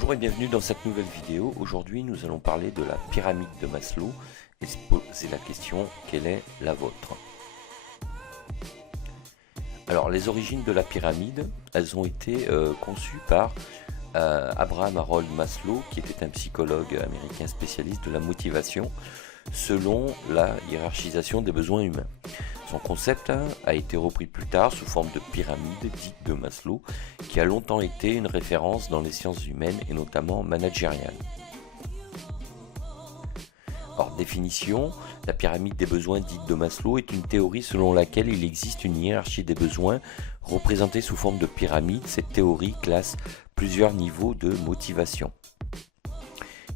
Bonjour et bienvenue dans cette nouvelle vidéo. Aujourd'hui nous allons parler de la pyramide de Maslow et se poser la question: quelle est la vôtre? Alors les origines de la pyramide, elles ont été conçues par Abraham Harold Maslow, qui était un psychologue américain spécialiste de la motivation selon la hiérarchisation des besoins humains. Son concept a été repris plus tard sous forme de pyramide dite de Maslow, qui a longtemps été une référence dans les sciences humaines et notamment managériales. Or, définition, la pyramide des besoins dite de Maslow est une théorie selon laquelle il existe une hiérarchie des besoins représentée sous forme de pyramide. Cette théorie classe plusieurs niveaux de motivation.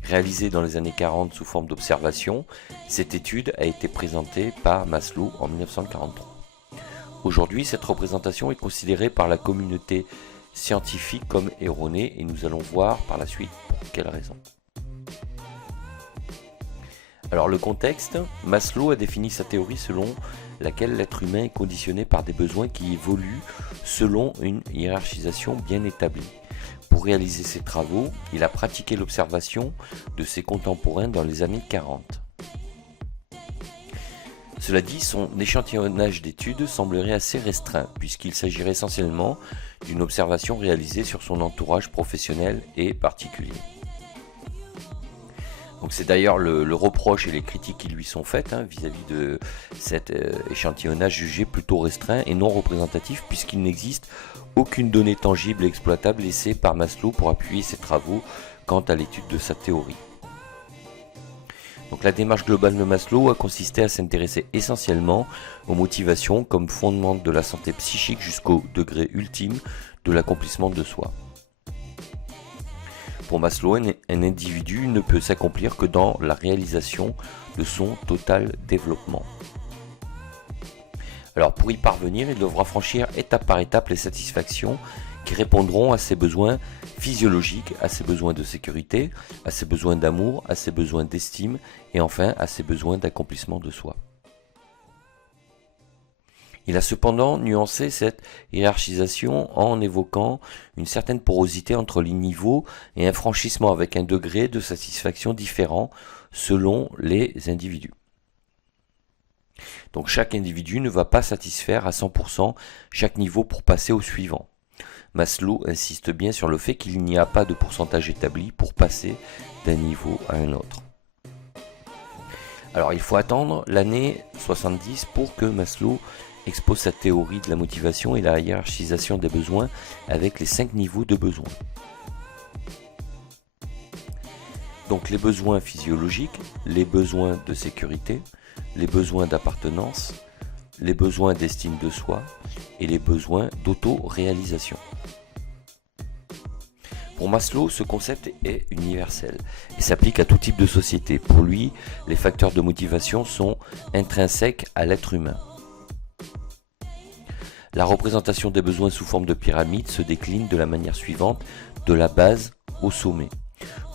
Réalisée dans les années 40 sous forme d'observation, cette étude a été présentée par Maslow en 1943. Aujourd'hui, cette représentation est considérée par la communauté scientifique comme erronée et nous allons voir par la suite pour quelles raisons. Alors le contexte, Maslow a défini sa théorie selon laquelle l'être humain est conditionné par des besoins qui évoluent selon une hiérarchisation bien établie. Pour réaliser ses travaux, il a pratiqué l'observation de ses contemporains dans les années 40. Cela dit, son échantillonnage d'études semblerait assez restreint, puisqu'il s'agirait essentiellement d'une observation réalisée sur son entourage professionnel et particulier. Donc c'est d'ailleurs le reproche et les critiques qui lui sont faites vis-à-vis de cet échantillonnage jugé plutôt restreint et non représentatif, puisqu'il n'existe aucune donnée tangible et exploitable laissée par Maslow pour appuyer ses travaux quant à l'étude de sa théorie. Donc la démarche globale de Maslow a consisté à s'intéresser essentiellement aux motivations comme fondement de la santé psychique jusqu'au degré ultime de l'accomplissement de soi. Pour Maslow, un individu ne peut s'accomplir que dans la réalisation de son total développement. Alors pour y parvenir, il devra franchir étape par étape les satisfactions qui répondront à ses besoins physiologiques, à ses besoins de sécurité, à ses besoins d'amour, à ses besoins d'estime et enfin à ses besoins d'accomplissement de soi. Il a cependant nuancé cette hiérarchisation en évoquant une certaine porosité entre les niveaux et un franchissement avec un degré de satisfaction différent selon les individus. Donc chaque individu ne va pas satisfaire à 100% chaque niveau pour passer au suivant. Maslow insiste bien sur le fait qu'il n'y a pas de pourcentage établi pour passer d'un niveau à un autre. Alors il faut attendre l'année 70 pour que Maslow expose sa théorie de la motivation et la hiérarchisation des besoins avec les 5 niveaux de besoins. Donc les besoins physiologiques, les besoins de sécurité, les besoins d'appartenance, les besoins d'estime de soi et les besoins d'auto-réalisation. Pour Maslow, ce concept est universel et s'applique à tout type de société. Pour lui, les facteurs de motivation sont intrinsèques à l'être humain. La représentation des besoins sous forme de pyramide se décline de la manière suivante, de la base au sommet.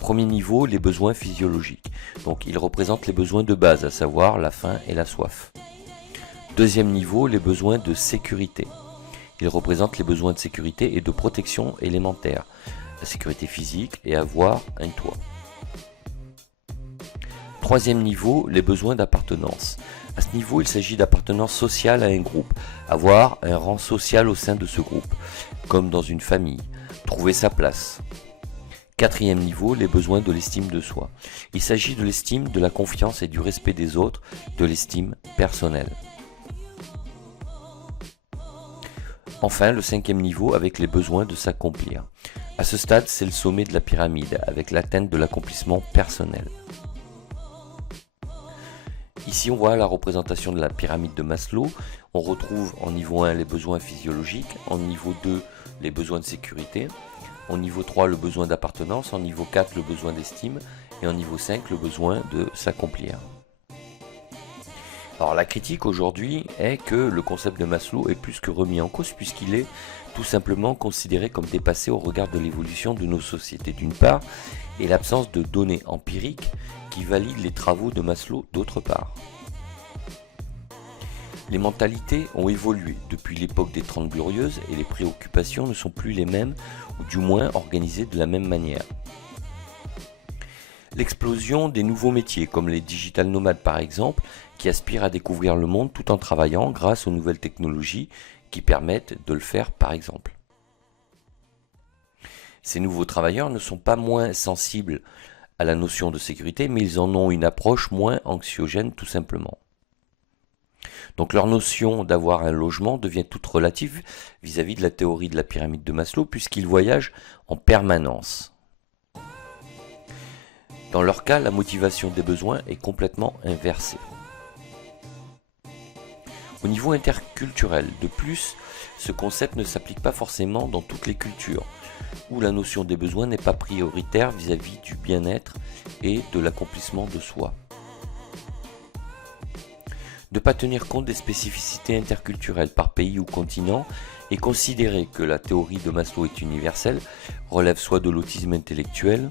Premier niveau, les besoins physiologiques. Donc ils représentent les besoins de base, à savoir la faim et la soif. Deuxième niveau, les besoins de sécurité. Ils représentent les besoins de sécurité et de protection élémentaire. La sécurité physique et avoir un toit. Troisième niveau, les besoins d'appartenance. À ce niveau, il s'agit d'appartenance sociale à un groupe, avoir un rang social au sein de ce groupe, comme dans une famille, trouver sa place. Quatrième niveau, les besoins de l'estime de soi. Il s'agit de l'estime, de la confiance et du respect des autres, de l'estime personnelle. Enfin, le cinquième niveau avec les besoins de s'accomplir. À ce stade, c'est le sommet de la pyramide, avec l'atteinte de l'accomplissement personnel. Ici, on voit la représentation de la pyramide de Maslow. On retrouve en niveau 1 les besoins physiologiques, en niveau 2 les besoins de sécurité, en niveau 3 le besoin d'appartenance, en niveau 4 le besoin d'estime et en niveau 5 le besoin de s'accomplir. Alors la critique aujourd'hui est que le concept de Maslow est plus que remis en cause puisqu'il est tout simplement considéré comme dépassé au regard de l'évolution de nos sociétés d'une part et l'absence de données empiriques qui valident les travaux de Maslow d'autre part. Les mentalités ont évolué depuis l'époque des Trente Glorieuses et les préoccupations ne sont plus les mêmes, ou du moins organisées de la même manière. L'explosion des nouveaux métiers, comme les digital nomades par exemple, qui aspirent à découvrir le monde tout en travaillant grâce aux nouvelles technologies qui permettent de le faire par exemple. Ces nouveaux travailleurs ne sont pas moins sensibles à la notion de sécurité, mais ils en ont une approche moins anxiogène tout simplement. Donc leur notion d'avoir un logement devient toute relative vis-à-vis de la théorie de la pyramide de Maslow, puisqu'ils voyagent en permanence. Dans leur cas, la motivation des besoins est complètement inversée. Au niveau interculturel, de plus, ce concept ne s'applique pas forcément dans toutes les cultures, où la notion des besoins n'est pas prioritaire vis-à-vis du bien-être et de l'accomplissement de soi. Ne pas tenir compte des spécificités interculturelles par pays ou continent et considérer que la théorie de Maslow est universelle relève soit de l'autisme intellectuel,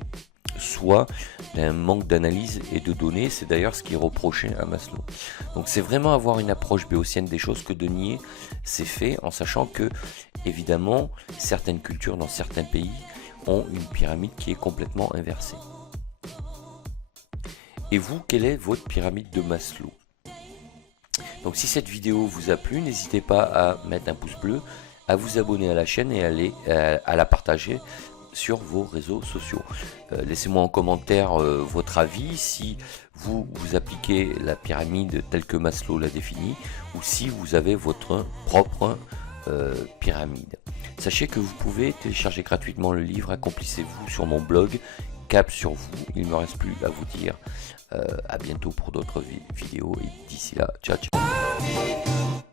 soit d'un manque d'analyse et de données. C'est d'ailleurs ce qui est reproché à Maslow. Donc c'est vraiment avoir une approche béotienne des choses que de nier ces faits, en sachant que, évidemment, certaines cultures dans certains pays ont une pyramide qui est complètement inversée. Et vous, quelle est votre pyramide de Maslow ? Donc si cette vidéo vous a plu, n'hésitez pas à mettre un pouce bleu, à vous abonner à la chaîne et à la partager sur vos réseaux sociaux. Laissez-moi en commentaire votre avis, si vous appliquez la pyramide telle que Maslow l'a définie, ou si vous avez votre propre pyramide. Sachez que vous pouvez télécharger gratuitement le livre Accomplissez-vous sur mon blog Cap sur vous. Il ne me reste plus à vous dire à bientôt pour d'autres vidéos et d'ici là, ciao ciao.